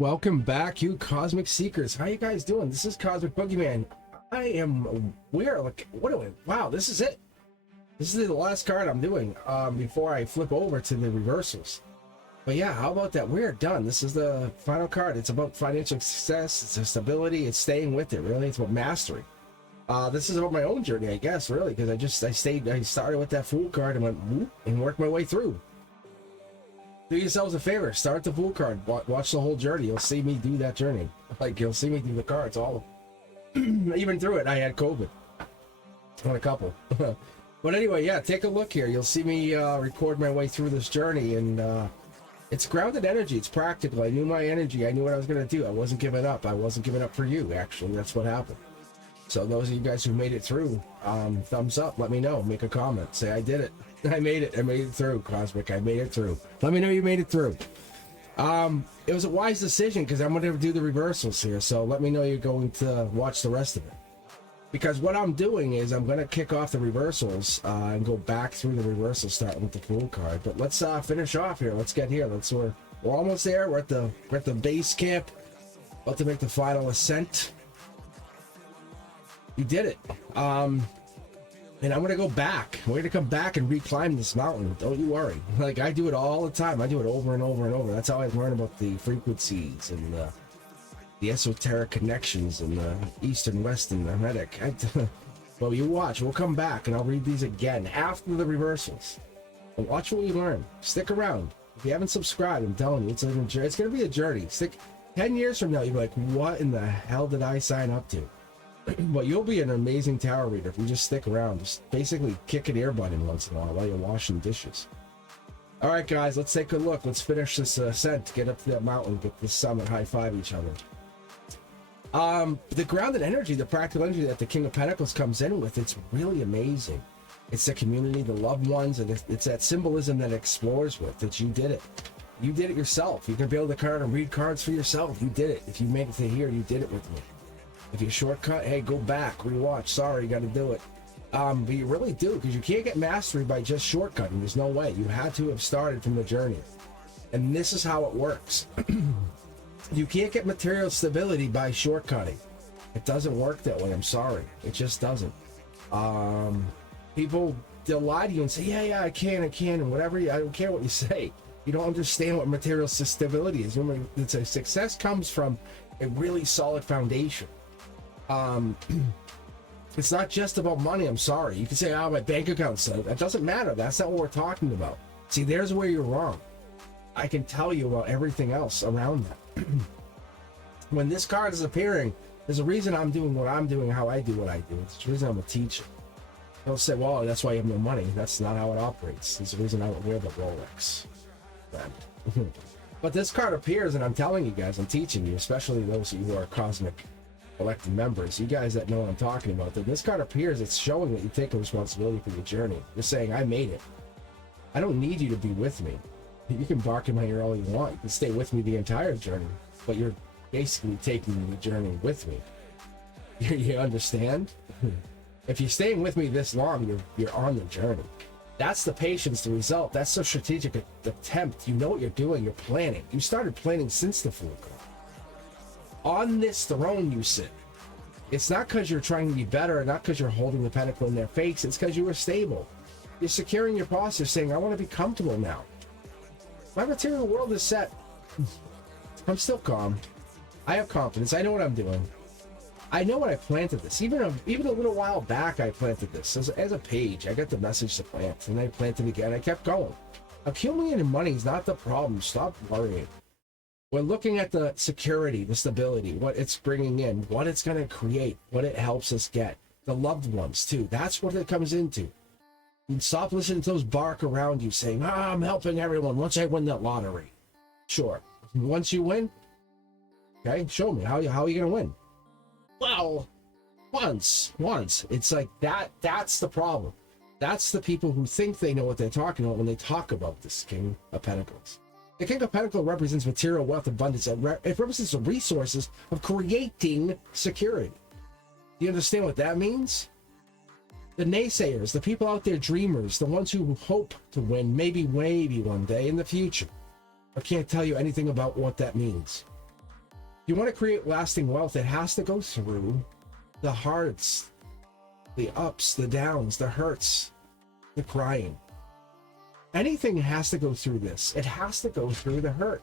Welcome back, you cosmic seekers. How you guys doing? This is Cosmic Boogeyman. I am where? Like, what do I? Wow, this is it. This is the last card I'm doing before I flip over to the reversals. But yeah, how about that? We're done. This is the final card. It's about financial success. It's stability. It's staying with it. Really, it's about mastery. This is about my own journey, I guess. Really, because I started with that Fool card and went whoop, and worked my way through. Do yourselves a favor, start the Fool card, watch the whole journey. You'll see me do that journey. Like, you'll see me do the cards, all even through it. I had COVID on a couple. But anyway, yeah, take a look here. You'll see me record my way through this journey, and it's grounded energy. It's practical. I knew my energy. I knew what I was going to do. I wasn't giving up. I wasn't giving up for you, actually. That's what happened. So those of you guys who made it through, thumbs up. Let me know. Make a comment. Say, I did it. I made it. I made it through, Cosmic. I made it through. Let me know you made it through. It was a wise decision because I'm going to do the reversals here. So let me know you're going to watch the rest of it. Because what I'm doing is I'm going to kick off the reversals and go back through the reversals, starting with the Fool card. But let's finish off here. Let's get here. We're almost there. We're at the base camp. About to make the final ascent. You did it. And I'm gonna go back. We're gonna come back and reclimb this mountain. Don't you worry. Like, I do it all the time. I do it over and over and over. That's how I learn about the frequencies and the esoteric connections and the east and west and the hermetic. Well, you watch. We'll come back and I'll read these again after the reversals. And watch what we learn. Stick around. If you haven't subscribed, I'm telling you, it's gonna be a journey. 10 years from now, you'll be like, what in the hell did I sign up to? But you'll be an amazing tarot reader if you just stick around. Just basically kick an earbud in once in a while you're washing dishes. All right, guys, let's take a look. Let's finish this ascent, get up to that mountain, get the summit, high five each other. The grounded energy, the practical energy that the King of Pentacles comes in with, it's really amazing. It's the community, the loved ones, and it's that symbolism that it explores with. That you did it. You did it yourself. You can build a card and read cards for yourself. You did it. If you made it to here, you did it with me. If you shortcut, hey, go back, rewatch. Sorry, you got to do it. But you really do, because you can't get mastery by just shortcutting. There's no way. You had to have started from the journey. And this is how it works. You can't get material stability by shortcutting. It doesn't work that way. I'm sorry. It just doesn't. People, they'll lie to you and say, yeah, I can, and whatever. I don't care what you say. You don't understand what material stability is. Remember, success comes from a really solid foundation. It's not just about money. I'm sorry. You can say, oh, my bank account said that. Doesn't matter. That's not what we're talking about. See, there's where you're wrong. I can tell you about everything else around that. When this card is appearing, there's a reason I'm doing what I'm doing, how I do what I do. It's the reason I'm a teacher. Don't say, well, that's why you have no money. That's not how it operates. There's a reason I don't wear the Rolex. But this card appears, and I'm telling you guys, I'm teaching you, especially those of you who are cosmic elected members, you guys that know what I'm talking about, that this card appears, it's showing that you take a responsibility for your journey. You're saying, I made it. I don't need you to be with me. You can bark in my ear all you want. You can stay with me the entire journey, but you're basically taking the journey with me. You understand? If you're staying with me this long, you're on the journey. That's the patience, the result. That's the strategic attempt. You know what you're doing. You're planning. You started planning since the Fool card. On this throne you sit. It's not because you're trying to be better, not because you're holding the pentacle in their face. It's because you were stable. You're securing your posture, saying, I want to be comfortable now. My material world is set. I'm still calm. I have confidence. I know what I'm doing. I know when I planted this. Even a little while back, I planted this. As a page, I got the message to plant, and I planted again. I kept going. Accumulating money is not the problem. Stop worrying. We're looking at the security, the stability, what it's bringing in, what it's going to create, what it helps us get. The loved ones, too. That's what it comes into. And stop listening to those bark around you saying, I'm helping everyone once I win that lottery. Sure. Once you win, okay, show me. How are you going to win? Well, once. It's like that's the problem. That's the people who think they know what they're talking about when they talk about this King of Pentacles. The King of Pentacles represents material wealth, abundance. It represents the resources of creating security. Do you understand what that means? The naysayers, the people out there, dreamers, the ones who hope to win, maybe one day in the future, I can't tell you anything about what that means. You want to create lasting wealth, it has to go through the hearts, the ups, the downs, the hurts, the crying. Anything has to go through this. It has to go through the hurt.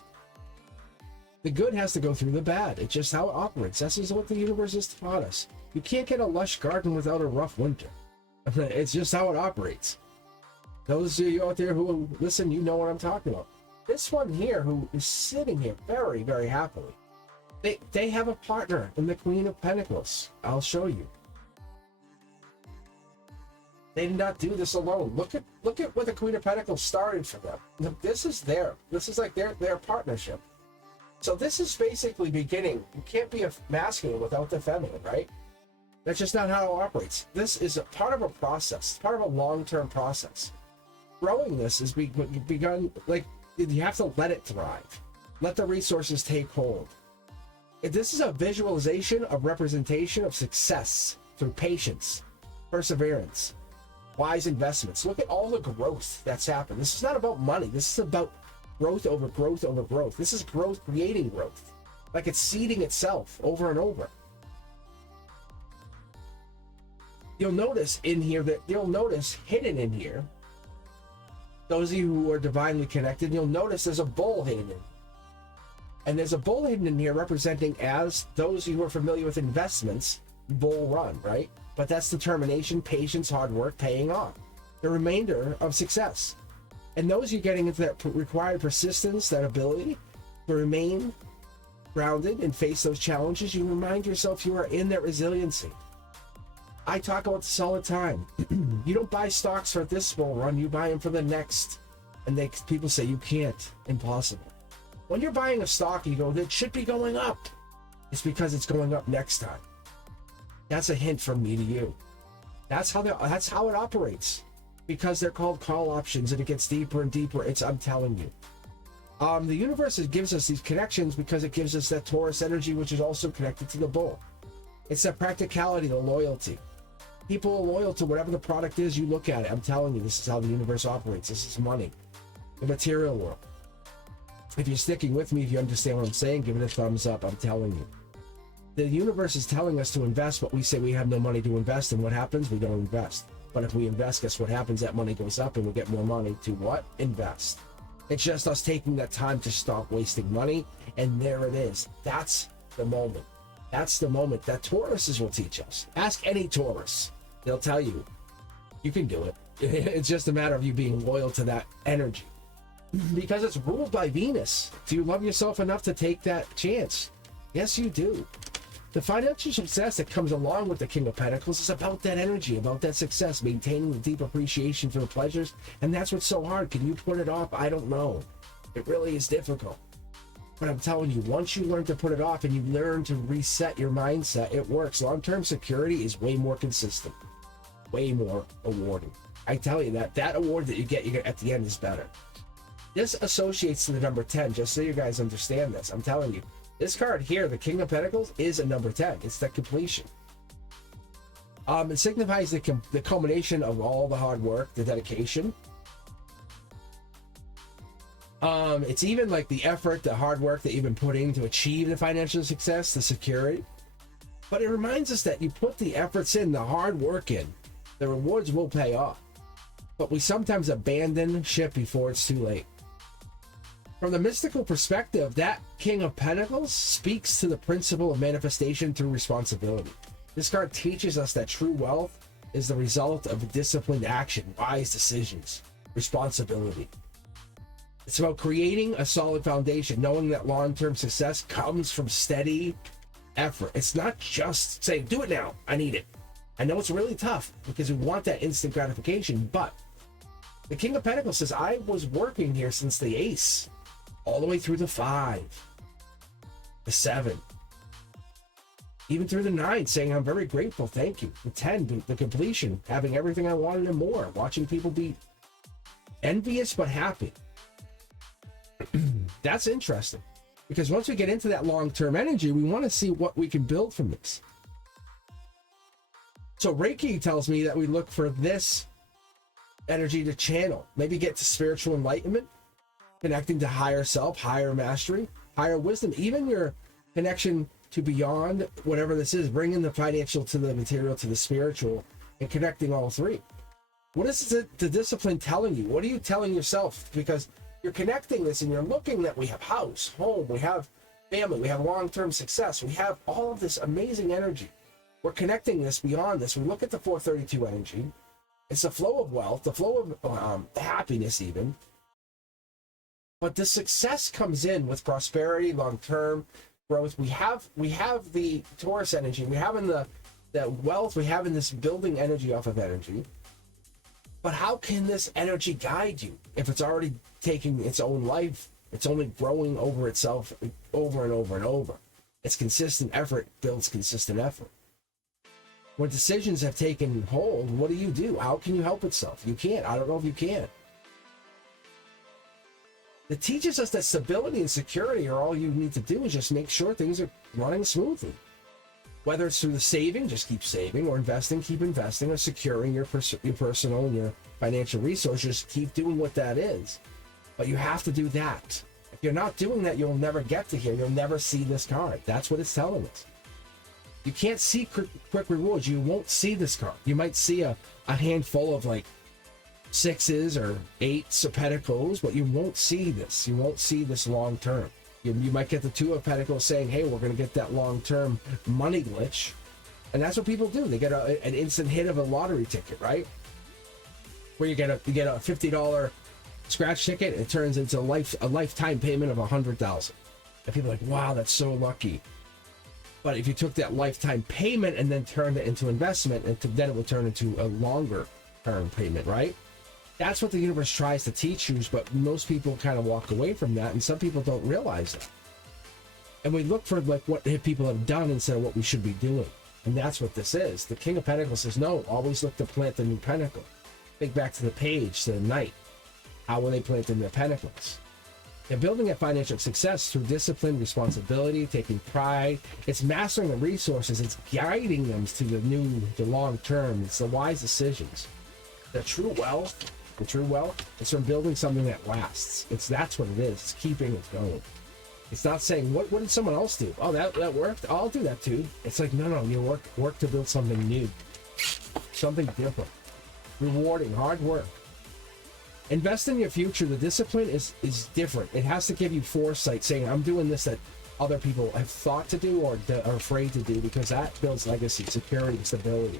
The good has to go through the bad. It's just how it operates. This is what the universe has taught us. You can't get a lush garden without a rough winter. It's just how it operates. Those of you out there who listen, you know what I'm talking about. This one here who is sitting here very, very happily. They have a partner in the Queen of Pentacles. I'll show you. They did not do this alone. Look at what the Queen of Pentacles started for them. This is like their partnership. So this is basically beginning. You can't be a masculine without the feminine, right? That's just not how it operates. This is a part of a process, part of a long-term process. Growing this is begun, like, you have to let it thrive. Let the resources take hold. This is a visualization of representation of success through patience, perseverance, wise investments. Look at all the growth that's happened. This is not about money. This is about growth over growth over growth. This is growth creating growth. Like it's seeding itself over and over. You'll notice in here hidden in here, those of you who are divinely connected, you'll notice there's a bull hidden in. And there's a bull hidden in here representing, as those of you who are familiar with investments, bull run, right? But that's determination, patience, hard work, paying off. The remainder of success. And those of you getting into that required persistence, that ability to remain grounded and face those challenges, you remind yourself you are in that resiliency. I talk about this all the time. You don't buy stocks for this bull run, you buy them for the next. And people say you can't, impossible. When you're buying a stock, you go, it should be going up. It's because it's going up next time. That's a hint from me to you. That's how it operates. Because they're called call options, and it gets deeper and deeper. I'm telling you. The universe gives us these connections because it gives us that Taurus energy, which is also connected to the bull. It's that practicality, the loyalty. People are loyal to whatever the product is, you look at it. I'm telling you, this is how the universe operates. This is money. The material world. If you're sticking with me, if you understand what I'm saying, give it a thumbs up. I'm telling you. The universe is telling us to invest, but we say we have no money to invest, and what happens? We don't invest. But if we invest, guess what happens? That money goes up and we get more money to what? Invest. It's just us taking that time to stop wasting money, and there it is. That's the moment. That's the moment that Tauruses will teach us. Ask any Taurus. They'll tell you, you can do it. It's just a matter of you being loyal to that energy. Because it's ruled by Venus. Do you love yourself enough to take that chance? Yes, you do. The financial success that comes along with the King of Pentacles is about that energy, about that success, maintaining the deep appreciation for the pleasures. And that's what's so hard. Can you put it off? I don't know. It really is difficult. But I'm telling you, once you learn to put it off and you learn to reset your mindset, it works. Long-term security is way more consistent, way more awarding. I tell you that award that you get at the end is better. This associates to the number 10, just so you guys understand this. I'm telling you, this card here, the King of Pentacles, is a number 10. It's the completion. It signifies the culmination of all the hard work, the dedication. It's even like the effort, the hard work that you've been putting to achieve the financial success, the security. But it reminds us that you put the efforts in, the hard work in, the rewards will pay off. But we sometimes abandon ship before it's too late. From the mystical perspective, that King of Pentacles speaks to the principle of manifestation through responsibility. This card teaches us that true wealth is the result of disciplined action, wise decisions, responsibility. It's about creating a solid foundation, knowing that long-term success comes from steady effort. It's not just saying, do it now, I need it. I know it's really tough because we want that instant gratification, but the King of Pentacles says, I was working here since the Ace, all the way through the 5, the 7, even through the 9, saying, I'm very grateful, thank you. The 10, the completion, having everything I wanted and more, watching people be envious but happy. That's interesting, because once we get into that long-term energy, we want to see what we can build from this. So Reiki tells me that we look for this energy to channel, maybe get to spiritual enlightenment, connecting to higher self, higher mastery, higher wisdom, even your connection to beyond whatever this is, bringing the financial to the material to the spiritual, and connecting all three. What is the discipline telling you? What are you telling yourself? Because you're connecting this and you're looking that we have house, home, we have family, we have long-term success, we have all of this amazing energy. We're connecting this beyond this. We look at the 432 energy. It's the flow of wealth, the flow of happiness even. But the success comes in with prosperity, long-term growth. We have the Taurus energy. We have in the wealth. We have in this building energy off of energy. But how can this energy guide you if it's already taking its own life? It's only growing over itself over and over and over. It's consistent effort builds consistent effort. When decisions have taken hold, what do? How can you help itself? You can't. I don't know if you can. It teaches us that stability and security are all you need to do is just make sure things are running smoothly. Whether it's through the saving, just keep saving, or investing, keep investing, or securing your personal and your financial resources, keep doing what that is. But you have to do that. If you're not doing that, you'll never get to here. You'll never see this card. That's what it's telling us. You can't see quick rewards. You won't see this card. You might see a handful of like 6s or 8s of Pentacles, but you won't see this. You won't see this long term. You might get the 2 of Pentacles saying, hey, we're going to get that long term money glitch. And that's what people do. They get an instant hit of a lottery ticket, right? Where you get a $50 scratch ticket, it turns into a lifetime payment of $100,000. And people are like, wow, that's so lucky. But if you took that lifetime payment and then turned it into investment, then it would turn into a longer term payment, right? That's what the universe tries to teach you, but most people kind of walk away from that, and some people don't realize that. And we look for like what people have done instead of what we should be doing. And that's what this is. The King of Pentacles says, no, always look to plant the new pentacle. Think back to the page, to the knight. How will they plant in their pentacles? They're building a financial success through discipline, responsibility, taking pride. It's mastering the resources. It's guiding them to the long term. It's the wise decisions. The true wealth, it's from building something that lasts. That's what it is. It's keeping it going. It's not saying, what did someone else do? Oh, that worked? Oh, I'll do that too. It's like, no, you work to build something new. Something different. Rewarding, hard work. Invest in your future. The discipline is different. It has to give you foresight, saying, I'm doing this that other people have thought to do or are afraid to do, because that builds legacy, security, stability.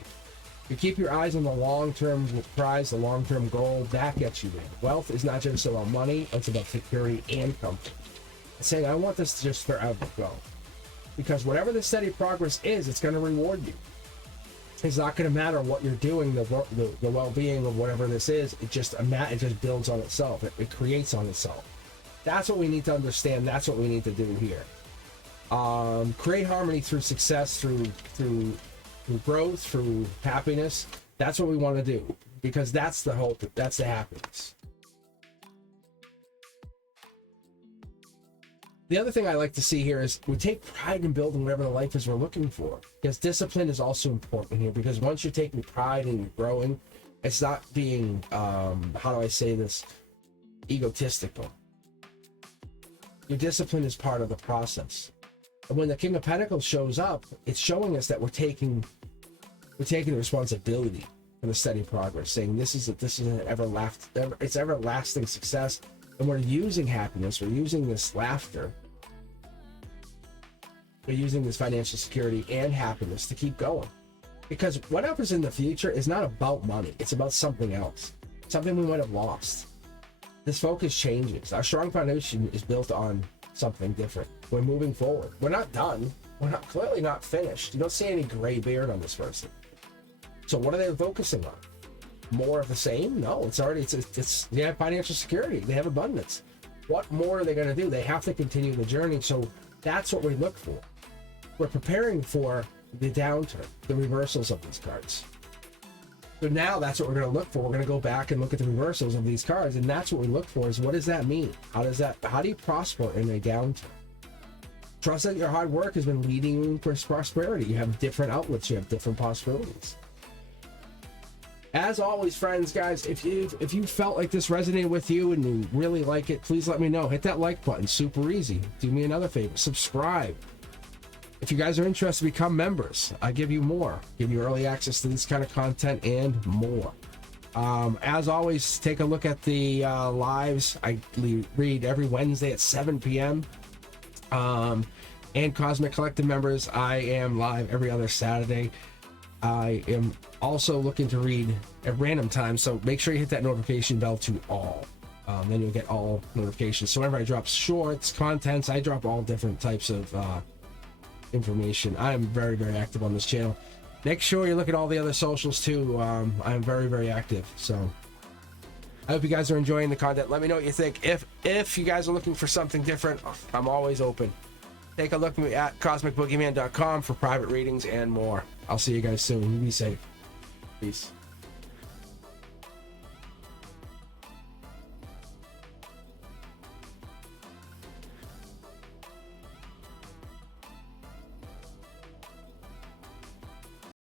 You keep your eyes on the long-term prize, the long-term goal, that gets you there. Wealth is not just about money, it's about security and comfort. It's saying, I want this to just forever go. Because whatever the steady progress is, it's going to reward you. It's not going to matter what you're doing, the well-being of whatever this is. It just builds on itself. It creates on itself. That's what we need to understand. That's what we need to do here. Create harmony through success, through growth, through happiness. That's what we want to do, because that's the hope. That's the happiness. The other thing I like to see here is we take pride in building whatever the life is we're looking for, because discipline is also important here, because once you're taking pride and you're growing, it's not being, how do I say this, egotistical. Your discipline is part of the process. And when the King of Pentacles shows up, it's showing us that we're taking the responsibility for the steady progress, saying this is an everlasting success. And we're using happiness, we're using this laughter, we're using this financial security and happiness to keep going. Because whatever's in the future is not about money, it's about something else, something we might have lost. This focus changes. Our strong foundation is built on something different. We're moving forward. We're not done. We're clearly not finished. You don't see any gray beard on this person. So what are they focusing on? More of the same? No, it's they have financial security, they have abundance. What more are they going to do? They have to continue the journey. So that's what we look for. We're preparing for the downturn, the reversals of these cards. So now that's what we're going to look for. We're going to go back and look at the reversals of these cards, and that's what we look for. Is what does that mean? How do you prosper in a downturn? Trust that your hard work has been leading you to prosperity. You have different outlets, you have different possibilities. As always, friends, guys, if you felt like this resonated with you and you really like it, please let me know. Hit that like button. Super easy. Do me another favor. Subscribe. If you guys are interested, become members. I give you more, give you early access to this kind of content and more. As always, take a look at the lives. I read every Wednesday at 7 p.m. And Cosmic Collective members, I am live every other Saturday. I am also looking to read at random times, so make sure you hit that notification bell to all. Then you'll get all notifications. So whenever I drop shorts, contents, I drop all different types of information. I am very, very active on this channel. Make sure you look at all the other socials too. I'm very, very active. So I hope you guys are enjoying the content. Let me know what you think. If you guys are looking for something different, I'm always open. Take a look at cosmicboogeyman.com for private readings and more. I'll see you guys soon. Be safe. Peace.